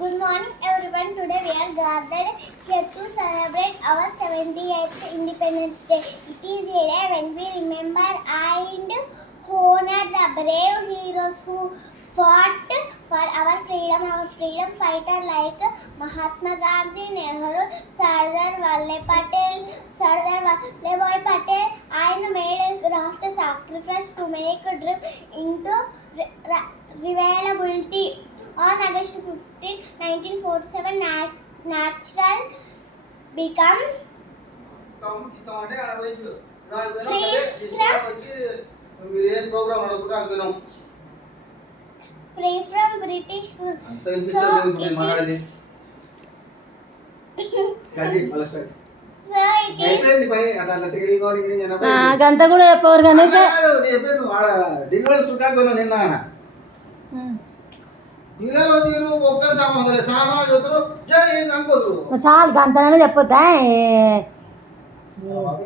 Good morning, everyone. Today we are gathered here to celebrate our 78th Independence Day. It is a day when we remember and honor the brave heroes who fought for our freedom fighter like Mahatma Gandhi, Nehru, Sardar Vallabhbhai Patel, and made a raft sacrifice to make a dream into reliability. On August 15, 1947, natural become free from British. So గంత కూడా చెప్పవరు కానీ చాలు గంతనే చెప్పొద్దా